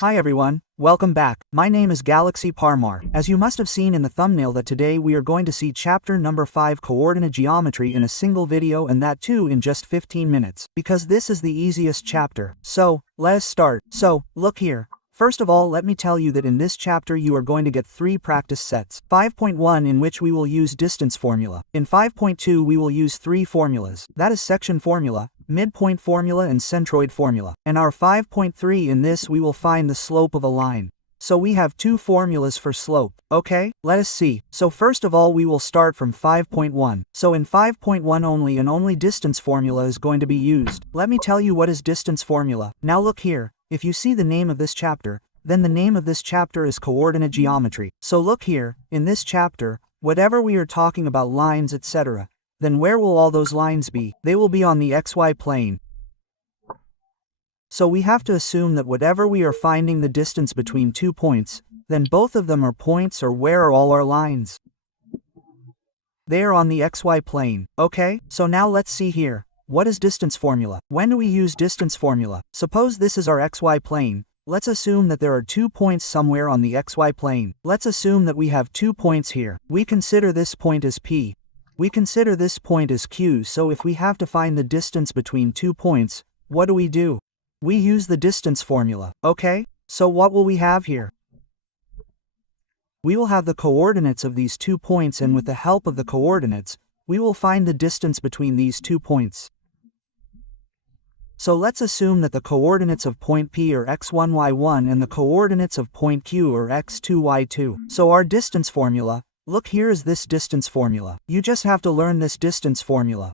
Hi everyone, welcome back. My name is Galaxy Parmar. As you must have seen in the thumbnail that today we are going to see chapter number 5 coordinate geometry in a single video, and that too in just 15 minutes. Because this is the easiest chapter. So, let us start. So, look here. First of all, let me tell you that in this chapter you are going to get 3 practice sets. 5.1 in which we will use distance formula. In 5.2 we will use 3 formulas. That is section formula, midpoint formula and centroid formula. And our 5.3 in this we will find the slope of a line. So we have 2 formulas for slope. Okay, let us see. So first of all we will start from 5.1. So in 5.1 only and only distance formula is going to be used. Let me tell you what is distance formula. Now look here. If you see the name of this chapter, then the name of this chapter is coordinate geometry. So look here, in this chapter, whatever we are talking about lines etc., then where will all those lines be? They will be on the xy plane. So we have to assume that whatever we are finding the distance between 2 points, then both of them are points, or where are all our lines? They are on the xy plane. Okay, so now let's see here. What is distance formula? When do we use distance formula? Suppose this is our xy plane. Let's assume that there are 2 points somewhere on the xy plane. Let's assume that we have 2 points here. We consider this point as P. We consider this point as Q. So if we have to find the distance between 2 points, what do? We use the distance formula. Okay, so what will we have here? We will have the coordinates of these 2 points, and with the help of the coordinates, we will find the distance between these 2 points. So let's assume that the coordinates of point P are x1, y1 and the coordinates of point Q are x2, y2. So our distance formula, look, here is this distance formula. You just have to learn this distance formula.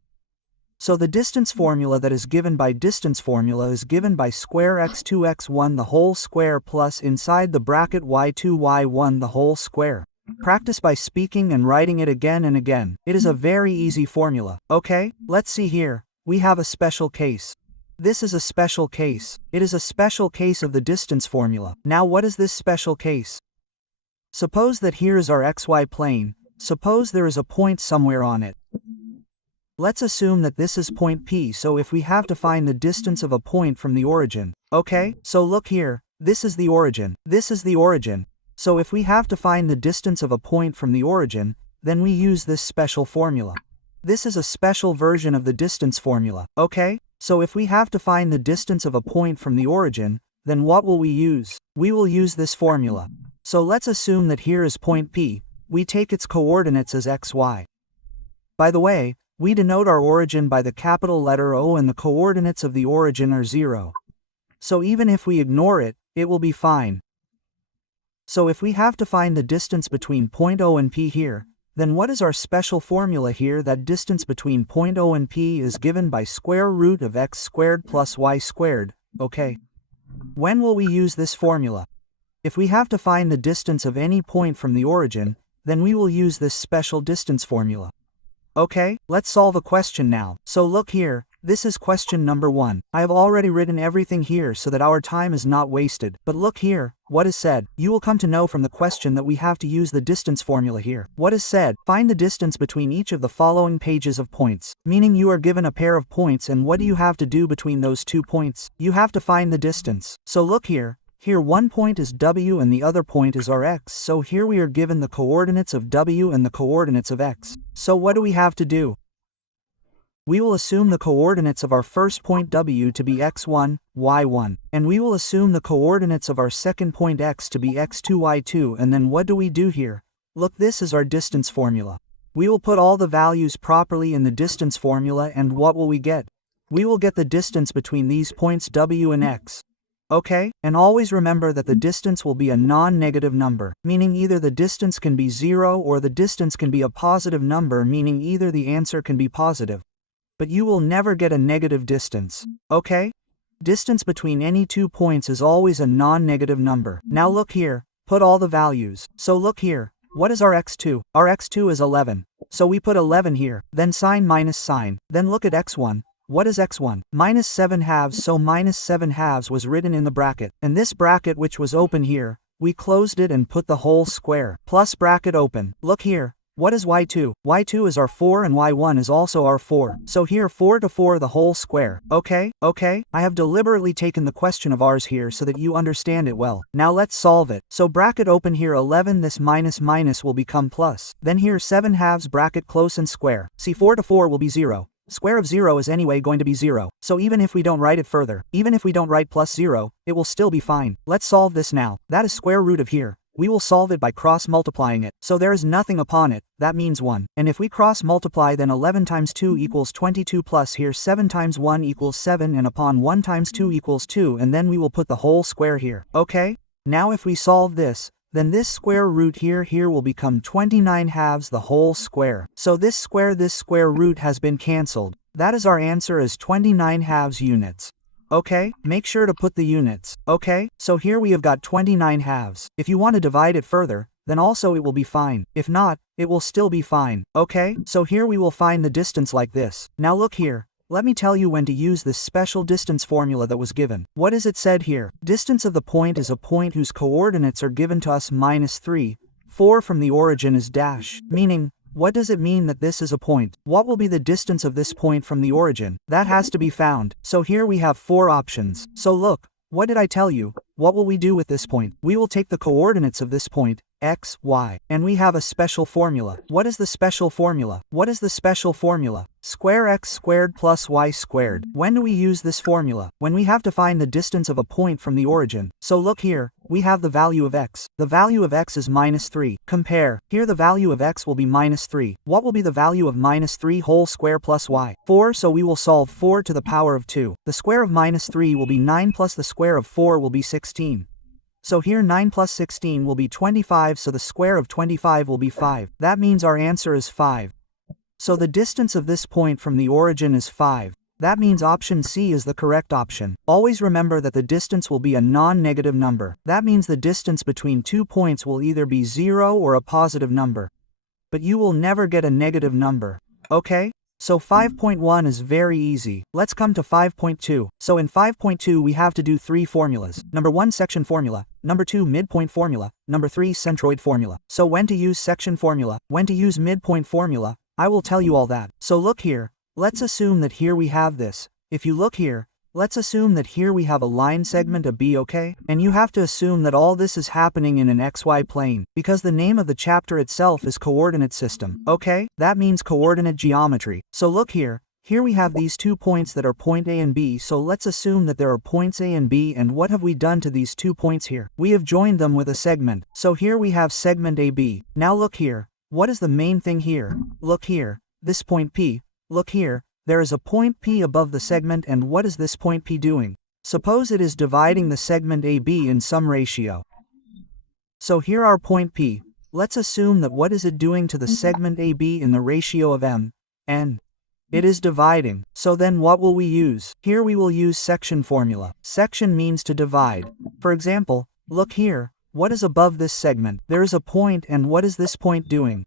So the distance formula that is given by distance formula is given by square x2 x1 the whole square plus inside the bracket y2 y1 the whole square. Practice by speaking and writing it again and again. It is a very easy formula. Okay, let's see here. We have a special case. This is a special case. It is a special case of the distance formula. Now what is this special case? Suppose that here is our xy plane. Suppose there is a point somewhere on it. Let's assume that this is point P. So if we have to find the distance of a point from the origin. Okay, so look here. This is the origin. This is the origin. So if we have to find the distance of a point from the origin, then we use this special formula. This is a special version of the distance formula. Okay? So if we have to find the distance of a point from the origin, then what will we use? We will use this formula. So let's assume that here is point P. We take its coordinates as xy. By the way, we denote our origin by the capital letter O, and the coordinates of the origin are 0. So even if we ignore it, it will be fine. So if we have to find the distance between point O and P here, then what is our special formula here? That distance between point O and P is given by square root of x squared plus y squared. Okay. When will we use this formula? If we have to find the distance of any point from the origin, then we will use this special distance formula. Okay, let's solve a question now. So look here. This is question number 1. I have already written everything here so that our time is not wasted. But look here, what is said? You will come to know from the question that we have to use the distance formula here. What is said? Find the distance between each of the following pages of points. Meaning you are given a pair of points, and what do you have to do between those 2 points? You have to find the distance. So look here. Here one point is W and the other point is our x. So here we are given the coordinates of W and the coordinates of x. So what do we have to do? We will assume the coordinates of our first point W to be x1, y1, and we will assume the coordinates of our second point x to be x2, y2, and then what do we do here? Look, this is our distance formula. We will put all the values properly in the distance formula, and what will we get? We will get the distance between these points W and x. Okay, and always remember that the distance will be a non-negative number, meaning either the distance can be 0 or the distance can be a positive number, meaning either the answer can be positive. But you will never get a negative distance. Okay? Distance between any 2 points is always a non-negative number. Now look here, put all the values. So look here, what is our x2? Our x2 is 11. So we put 11 here, then sign minus sign. Then look at x1. What is x1? Minus 7 halves, so minus 7 halves was written in the bracket. And this bracket which was open here, we closed it and put the whole square. Plus bracket open. Look here. What is y2? y2 is our 4 and y1 is also our 4. So here 4 to 4 the whole square. Okay? I have deliberately taken the question of ours here so that you understand it well. Now let's solve it. So bracket open here 11, this minus minus will become plus. Then here 7 halves bracket close and square. See 4 to 4 will be 0. Square of 0 is anyway going to be 0, so even if we don't write it further, even if we don't write plus 0, it will still be fine. Let's solve this now. That is square root of here. We will solve it by cross multiplying it, so there is nothing upon it, that means 1. And if we cross multiply then 11 times 2 equals 22 plus here 7 times 1 equals 7 and upon 1 times 2 equals 2 and then we will put the whole square here. Okay? Now if we solve this, then this square root here will become 29 halves the whole square. So this square root has been cancelled. That is our answer as 29 halves units. Okay, make sure to put the units. Okay, so here we have got 29 halves. If you want to divide it further, then also it will be fine. If not, it will still be fine. Okay, so here we will find the distance like this. Now look here. Let me tell you when to use this special distance formula that was given. What is it said here? Distance of the point is a point whose coordinates are given to us -3, 4 from the origin is dash. Meaning, what does it mean that this is a point? What will be the distance of this point from the origin? That has to be found. So here we have 4 options. So look, what did I tell you? What will we do with this point? We will take the coordinates of this point, x, y, and we have a special formula. What is the special formula? What is the special formula? Square x squared plus y squared. When do we use this formula? When we have to find the distance of a point from the origin. So look here, we have the value of x. The value of x is -3. Compare. Here the value of x will be -3. What will be the value of -3 whole square plus y? 4, so we will solve 4 to the power of 2. The square of -3 will be 9 plus the square of 4 will be 16. So here 9 plus 16 will be 25, so the square of 25 will be 5. That means our answer is 5. So the distance of this point from the origin is 5. That means option C is the correct option. Always remember that the distance will be a non-negative number. That means the distance between 2 points will either be 0 or a positive number. But you will never get a negative number. Okay? So 5.1 is very easy. Let's come to 5.2. So in 5.2 we have to do 3 formulas. Number 1 section formula, number 2 midpoint formula, number 3 centroid formula. So when to use section formula, when to use midpoint formula, I will tell you all that. So look here, let's assume that here we have this. If you look here, let's assume that here we have a line segment of B, okay? And you have to assume that all this is happening in an XY plane, because the name of the chapter itself is coordinate system, okay? That means coordinate geometry. So look here, here we have these 2 points that are point A and B, so let's assume that there are points A and B, and what have we done to these 2 points here? We have joined them with a segment. So here we have segment AB. Now look here, what is the main thing here? Look here, this point P, look here. There is a point P above the segment, and what is this point P doing? Suppose it is dividing the segment AB in some ratio. So here our point P. Let's assume that what is it doing to the segment AB in the ratio of m, n? It is dividing. So then what will we use? Here we will use section formula. Section means to divide. For example, look here, what is above this segment? There is a point, and what is this point doing?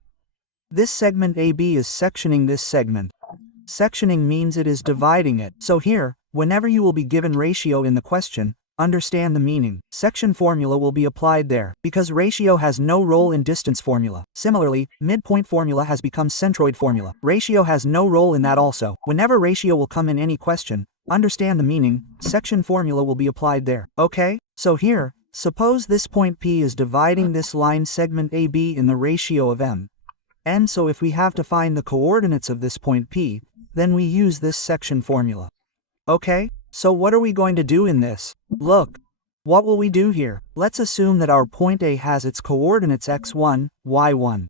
This segment AB is sectioning this segment. Sectioning means it is dividing it. So here, whenever you will be given ratio in the question, understand the meaning. Section formula will be applied there, because ratio has no role in distance formula. Similarly, midpoint formula has become centroid formula. Ratio has no role in that also. Whenever ratio will come in any question, understand the meaning, section formula will be applied there. Okay? So here, suppose this point P is dividing this line segment AB in the ratio of m, n. So if we have to find the coordinates of this point P, then we use this section formula. Okay, so what are we going to do in this? Look, what will we do here? Let's assume that our point A has its coordinates x1, y1.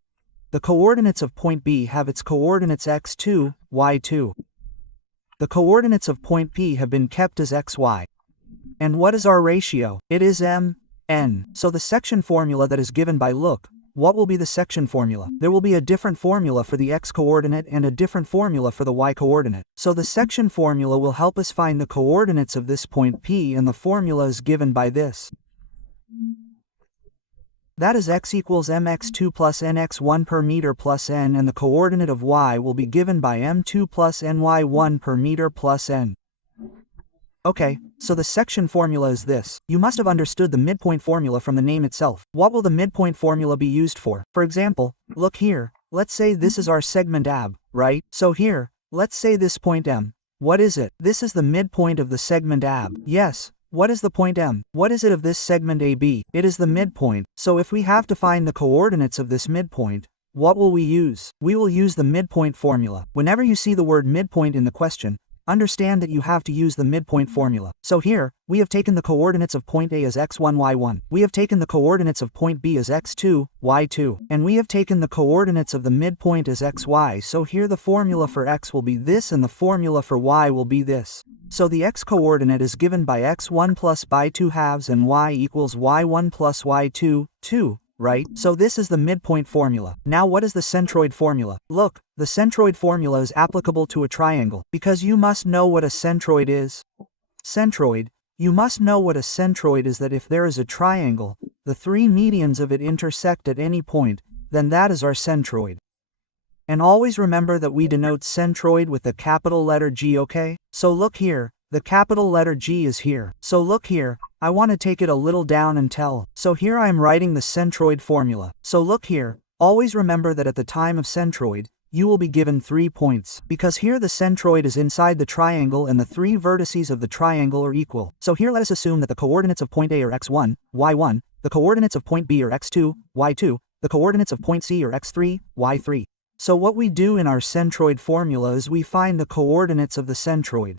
The coordinates of point B have its coordinates x2, y2. The coordinates of point P have been kept as xy. And what is our ratio? It is m, n. So the section formula that is given by look, what will be the section formula? There will be a different formula for the x-coordinate and a different formula for the y-coordinate. So the section formula will help us find the coordinates of this point P, and the formula is given by this. That is x equals mx2 plus nx1 per meter plus n, and the coordinate of y will be given by m2 plus ny1 per meter plus n. Okay, so the section formula is this. You must have understood the midpoint formula from the name itself. What will the midpoint formula be used for? For example, look here, let's say this is our segment AB, right? So here, let's say this point M. What is it? This is the midpoint of the segment AB. Yes. What is the point M? What is it of this segment AB? It is the midpoint. So if we have to find the coordinates of this midpoint, what will we use? We will use the midpoint formula. Whenever you see the word midpoint in the question, understand that you have to use the midpoint formula. So here, we have taken the coordinates of point A as x1, y1. We have taken the coordinates of point B as x2, y2. And we have taken the coordinates of the midpoint as xy. So here the formula for x will be this and the formula for y will be this. So the x-coordinate is given by x1 plus by 2 halves and y equals y1 plus y2, 2. Right? So this is the midpoint formula. Now what is the centroid formula? Look, the centroid formula is applicable to a triangle, because you must know what a centroid is. Centroid, you must know what a centroid is, that if there is a triangle, the three medians of it intersect at any point, then that is our centroid. And always remember that we denote centroid with the capital letter G, okay? So look here, the capital letter G is here. So look here, I want to take it a little down and tell. So here I am writing the centroid formula. So look here, always remember that at the time of centroid, you will be given 3 points. Because here the centroid is inside the triangle and the three vertices of the triangle are equal. So here let us assume that the coordinates of point A are x1, y1, the coordinates of point B are x2, y2, the coordinates of point C are x3, y3. So what we do in our centroid formula is we find the coordinates of the centroid.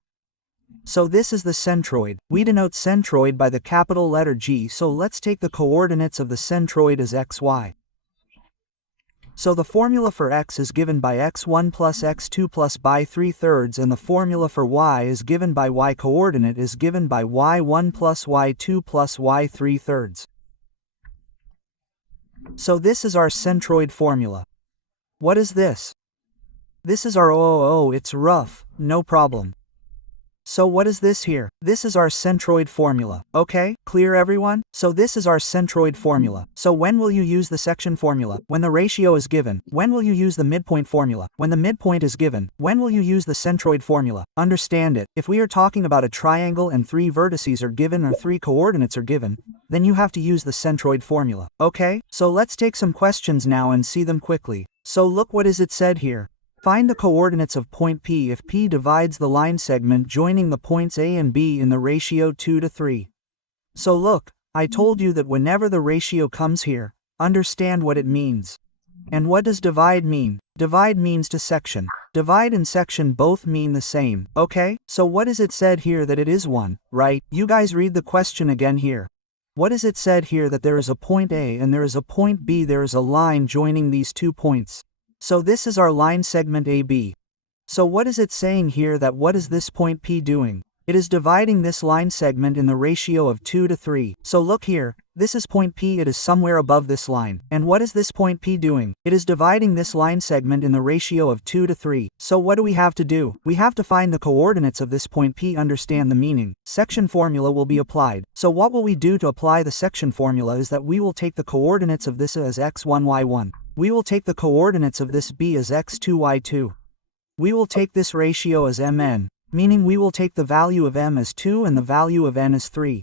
So this is the centroid. We denote centroid by the capital letter G, so let's take the coordinates of the centroid as xy. So the formula for x is given by x1 plus x2 plus by 3/3, and the formula for y is given by y-coordinate is given by y1 plus y2 plus y3/3. So this is our centroid formula. What is this? This is our it's rough, no problem. So what is this here? This is our centroid formula. Okay, clear everyone? So this is our centroid formula. So when will you use the section formula? When the ratio is given. When will you use the midpoint formula? When the midpoint is given. When will you use the centroid formula? Understand it. If we are talking about a triangle and 3 vertices are given or 3 coordinates are given, then you have to use the centroid formula. Okay, so let's take some questions now and see them quickly. So look what is it said here. Find the coordinates of point P if P divides the line segment joining the points A and B in the ratio 2:3. So look, I told you that whenever the ratio comes here, understand what it means. And what does divide mean? Divide means to section. Divide and section both mean the same, okay? So what is it said here that it is 1, right? You guys read the question again here. What is it said here that there is a point A and there is a point B, there is a line joining these 2 points. So this is our line segment AB. So what is it saying here that what is this point P doing? It is dividing this line segment in the ratio of 2:3. So look here, this is point P, it is somewhere above this line. And what is this point P doing? It is dividing this line segment in the ratio of 2:3. So what do we have to do? We have to find the coordinates of this point P, understand the meaning. Section formula will be applied. So what will we do to apply the section formula is that we will take the coordinates of this as x1, y1. We will take the coordinates of this B as x2, y2. We will take this ratio as mn, meaning we will take the value of m as 2 and the value of n as 3.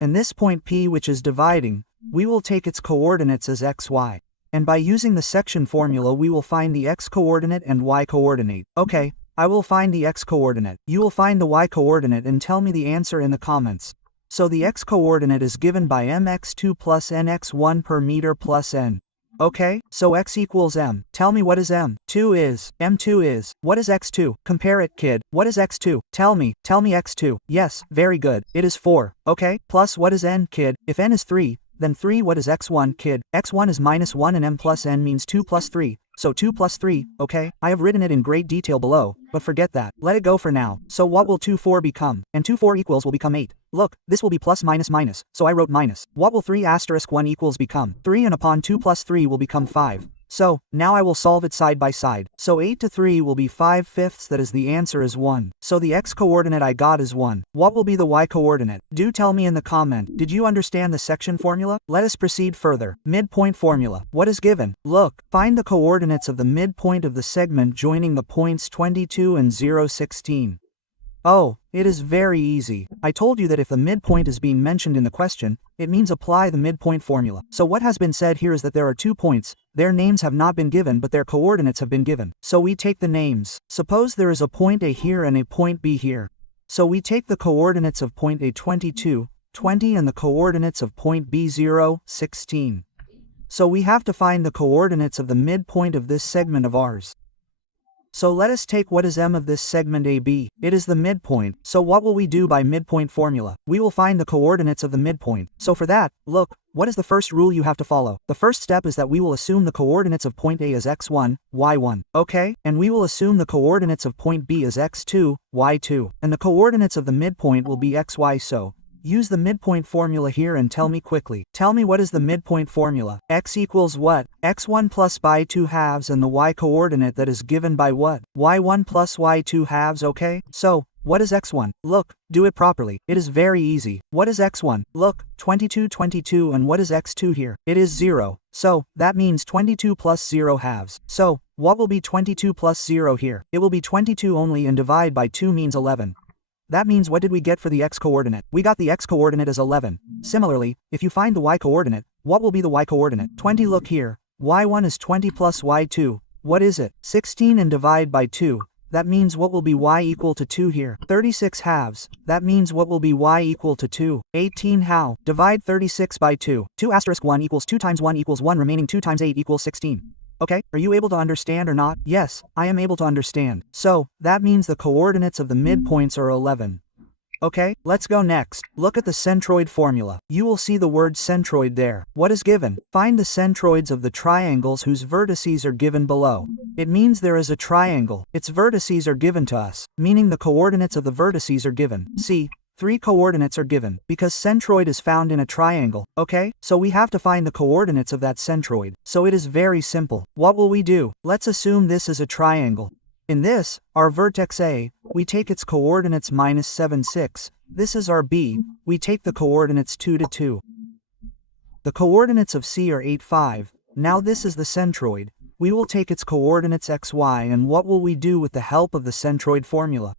And this point P, which is dividing, we will take its coordinates as xy. And by using the section formula we will find the x-coordinate and y-coordinate. Okay, I will find the x-coordinate. You will find the y-coordinate and tell me the answer in the comments. So the x-coordinate is given by mx2 plus nx1 per meter plus n. Okay, so x equals m. Tell me what is m2 is. m2 is. What is x2? Compare it, kid. What is x2? Tell me x2. Yes, very good. It is 4. Okay, plus what is n, kid? If n is 3, then 3, what is x1, kid? x1 is -1 and m plus n means 2 plus 3. So 2 plus 3, okay? I have written it in great detail below, but forget that. Let it go for now. So what will 2, 4 become? And 2, 4 equals will become 8. Look, this will be plus minus minus, so I wrote minus. What will 3 asterisk 1 equals become? 3 and upon 2 plus 3 will become 5. So, now I will solve it side by side. So 8 to 3 will be 5/5, that is the answer is 1. So the x-coordinate I got is 1. What will be the y-coordinate? Do tell me in the comment. Did you understand the section formula? Let us proceed further. Midpoint formula. What is given? Look, find the coordinates of the midpoint of the segment joining the points 22 and 0, 16. Oh, it is very easy. I told you that if the midpoint is being mentioned in the question, it means apply the midpoint formula. So what has been said here is that there are 2 points. Their names have not been given, but their coordinates have been given. So we take the names. Suppose there is a point A here and a point B here. So we take the coordinates of point A 22, 20 and the coordinates of point B 0, 16. So we have to find the coordinates of the midpoint of this segment of ours. So let us take what is M of this segment AB. It is the midpoint. So what will we do by midpoint formula? We will find the coordinates of the midpoint. So for that, look, what is the first rule you have to follow? The first step is that we will assume the coordinates of point A as x1, y1. Okay? And we will assume the coordinates of point B as x2, y2. And the coordinates of the midpoint will be xy. So use the midpoint formula here and tell me quickly. Tell me what is the midpoint formula. X equals what? x1 plus by 2 halves and the y coordinate that is given by what? y1 plus y2 halves, okay? So, what is x1? Look, do it properly. It is very easy. What is x1? Look, 22, 22 and what is x2 here? It is 0. So, that means 22 plus 0 halves. So, what will be 22 plus 0 here? It will be 22 only and divide by 2 means 11. That means what did we get for the x-coordinate? We got the x-coordinate as 11. Similarly, if you find the y-coordinate, what will be the y-coordinate? 20. Look here. y1 is 20 plus y2. What is it? 16 and divide by 2. That means what will be y equal to 2 here? 36 halves. That means what will be y equal to 2? 18 how? Divide 36 by 2. 2 asterisk 1 equals 2 times 1 equals 1 remaining 2 times 8 equals 16. Okay, are you able to understand or not? Yes, I am able to understand. So, that means the coordinates of the midpoints are 11. Okay, let's go next. Look at the centroid formula. You will see the word centroid there. What is given? Find the centroids of the triangles whose vertices are given below. It means there is a triangle. Its vertices are given to us, meaning the coordinates of the vertices are given. See? 3 coordinates are given, because centroid is found in a triangle, okay? So we have to find the coordinates of that centroid. So it is very simple. What will we do? Let's assume this is a triangle. In this, our vertex A, we take its coordinates minus 7, 6. This is our B, we take the coordinates 2 to 2. The coordinates of C are 8, 5. Now this is the centroid. We will take its coordinates xy and what will we do with the help of the centroid formula?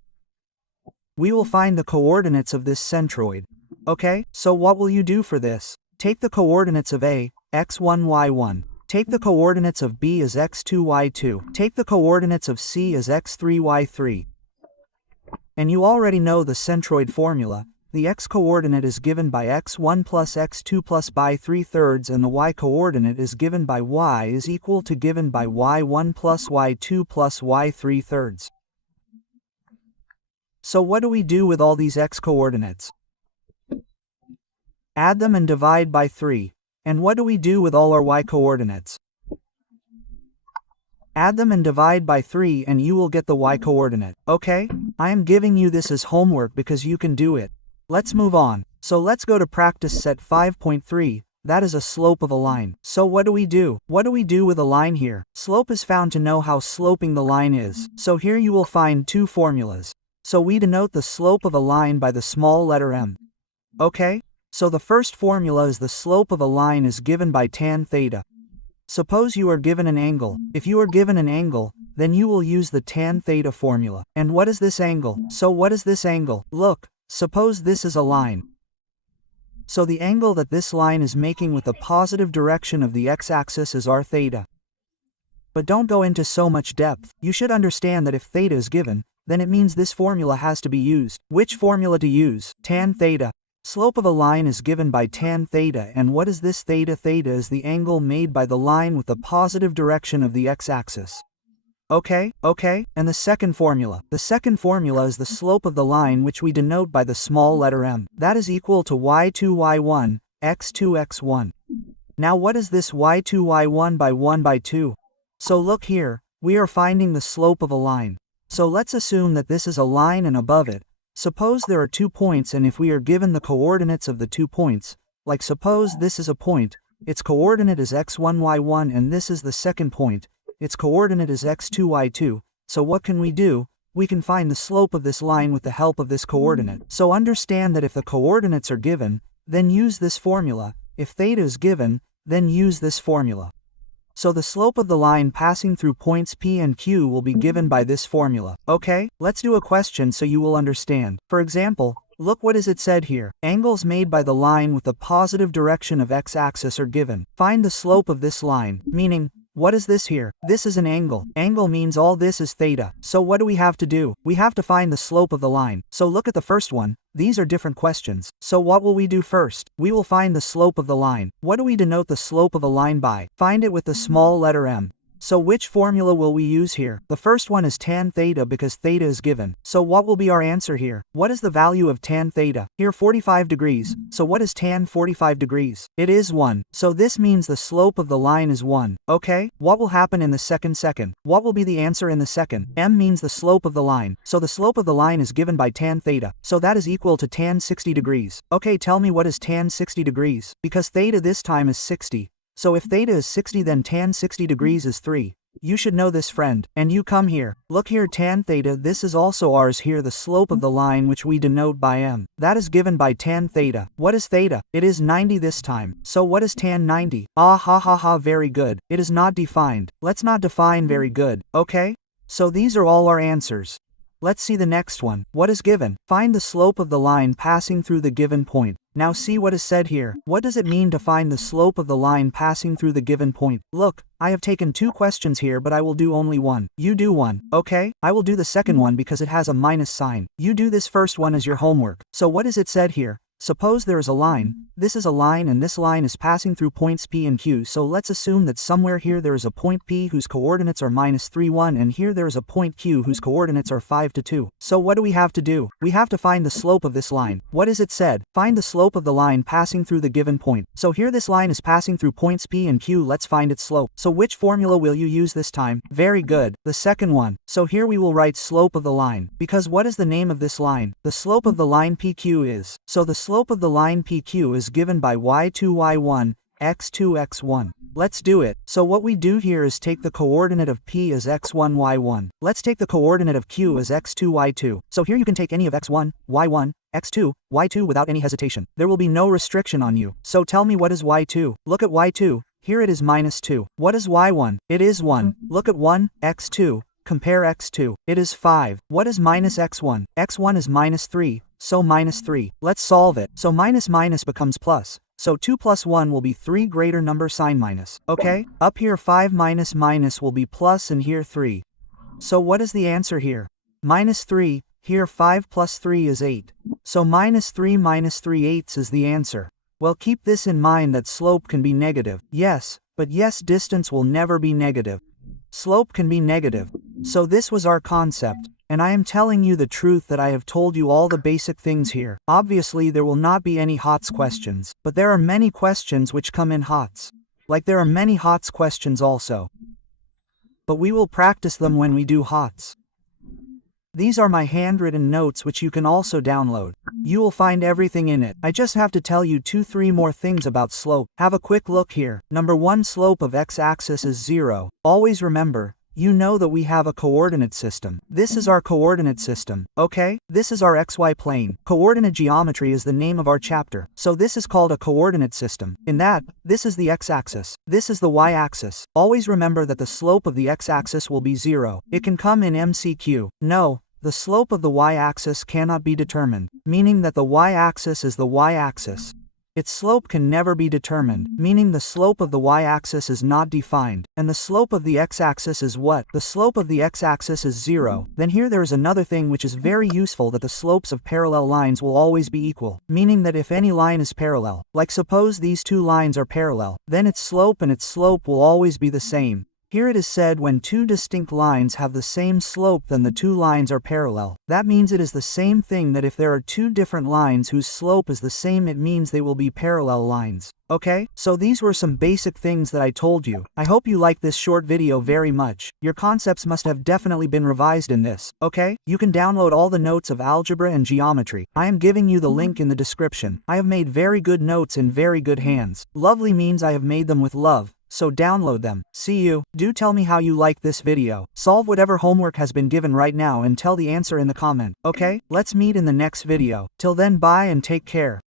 We will find the coordinates of this centroid. Okay, so what will you do for this? Take the coordinates of A, x1, y1. Take the coordinates of B as x2, y2. Take the coordinates of C as x3, y3. And you already know the centroid formula. The x-coordinate is given by x1 plus x2 plus by 3/3 and the y-coordinate is given by y is equal to given by y1 plus y2 plus y3/3. So what do we do with all these x-coordinates? Add them and divide by 3. And what do we do with all our y-coordinates? Add them and divide by 3 and you will get the y-coordinate. Okay? I am giving you this as homework because you can do it. Let's move on. So let's go to practice set 5.3. That is a slope of a line. So what do we do? What do we do with a line here? Slope is found to know how sloping the line is. So here you will find 2 formulas. So we denote the slope of a line by the small letter m. Okay? So the first formula is the slope of a line is given by tan theta. Suppose you are given an angle. If you are given an angle, then you will use the tan theta formula. And what is this angle? So what is this angle? Look, suppose this is a line. So the angle that this line is making with the positive direction of the x-axis is r theta. But don't go into so much depth. You should understand that if theta is given, then it means this formula has to be used. Which formula to use? Tan theta. Slope of a line is given by tan theta, and what is this theta? Theta is the angle made by the line with the positive direction of the x-axis. Okay, and the second formula. The second formula is the slope of the line which we denote by the small letter m. That is equal to y2 y1, x2 x1. Now what is this y2 y1 by 1 by 2? So look here, we are finding the slope of a line. So let's assume that this is a line and above it. Suppose there are 2 points and if we are given the coordinates of the 2 points, like suppose this is a point, its coordinate is x1 y1 and this is the second point, its coordinate is x2 y2, so what can we do? We can find the slope of this line with the help of this coordinate. So understand that if the coordinates are given, then use this formula. If theta is given, then use this formula. so the slope of the line passing through points P and Q will be given by this formula. Okay, let's do a question so you will understand. For example, look what is it said here. Angles made by the line with the positive direction of x-axis are given. Find the slope of this line, meaning, what is this here? This is an angle. Angle means all this is theta. So what do we have to do? We have to find the slope of the line. So look at the first one. These are different questions. So what will we do first? We will find the slope of the line. What do we denote the slope of a line by? Find it with the small letter m. So which formula will we use here? The first one is tan theta because theta is given. So what will be our answer here? What is the value of tan theta? Here 45 degrees. So what is tan 45 degrees? It is 1. So this means the slope of the line is 1. Okay, what will happen in the second? What will be the answer in the second? M means the slope of the line. So the slope of the line is given by tan theta. So that is equal to tan 60 degrees. Okay, tell me what is tan 60 degrees? Because theta this time is 60. So if theta is 60 then tan 60 degrees is 3. You should know this, friend. And you come here. Look here, tan theta, this is also ours here, the slope of the line which we denote by m. That is given by tan theta. What is theta? It is 90 this time. So what is tan 90? Ah ha ha ha, very good. It is not defined. Let's not define, very good. Okay? So these are all our answers. Let's see the next one. What is given? Find the slope of the line passing through the given point. Now see what is said here. What does it mean to find the slope of the line passing through the given point? Look, I have taken 2 questions here, but I will do only one. You do one, okay? I will do the second one because it has a minus sign. You do this first one as your homework. So what is it said here? Suppose there is a line, this is a line and this line is passing through points P and Q, so let's assume that somewhere here there is a point P whose coordinates are -3, 1 and here there is a point Q whose coordinates are 5 to 2. So what do we have to do? We have to find the slope of this line. What is it said? Find the slope of the line passing through the given point. So here this line is passing through points P and Q, let's find its slope. So which formula will you use this time? Very good, the second one. So here we will write slope of the line, because what is the name of this line? The slope of the line PQ is. So the slope of the line PQ is given by y2 y1, x2 x1. Let's do it. So what we do here is take the coordinate of P as x1 y1. Let's take the coordinate of Q as x2 y2. So here you can take any of x1, y1, x2, y2 without any hesitation. There will be no restriction on you. So tell me what is y2? Look at y2. Here it is -2. What is y1? It is 1. Look at 1, x2. Compare x2. It is 5. What is minus x1? x1 is -3. So -3. Let's solve it. So minus becomes plus. So 2 plus 1 will be 3 greater number sign minus. Okay? Up here 5 minus will be plus and here 3. So what is the answer here? -3. Here 5 plus 3 is 8. So -3 minus 3/8 is the answer. Well, keep this in mind that slope can be negative. Yes, but yes, distance will never be negative. Slope can be negative. So this was our concept. And I am telling you the truth that I have told you all the basic things here. Obviously there will not be any HOTS questions, but there are many questions which come in HOTS. Like there are many HOTS questions also. But we will practice them when we do HOTS. These are my handwritten notes which you can also download. You will find everything in it. I just have to tell you 2-3 more things about slope. Have a quick look here. Number 1, slope of x-axis is 0. Always remember, you know that we have a coordinate system. This is our coordinate system, okay? This is our xy plane. Coordinate geometry is the name of our chapter. So this is called a coordinate system. In that, this is the x-axis. This is the y-axis. Always remember that the slope of the x-axis will be 0. It can come in MCQ. No, the slope of the y-axis cannot be determined, meaning that the y-axis is the y-axis. Its slope can never be determined, meaning the slope of the y-axis is not defined. And the slope of the x-axis is what? The slope of the x-axis is 0. Then here there is another thing which is very useful, that the slopes of parallel lines will always be equal. Meaning that if any line is parallel, like suppose these 2 lines are parallel, then its slope and its slope will always be the same. Here it is said when 2 distinct lines have the same slope then the 2 lines are parallel. That means it is the same thing that if there are 2 different lines whose slope is the same, it means they will be parallel lines. Okay? So these were some basic things that I told you. I hope you liked this short video very much. Your concepts must have definitely been revised in this. Okay? You can download all the notes of algebra and geometry. I am giving you the link in the description. I have made very good notes in very good hands. Lovely means I have made them with love. So download them. See you. Do tell me how you like this video. Solve whatever homework has been given right now and tell the answer in the comment. Okay? Let's meet in the next video. Till then, bye and take care.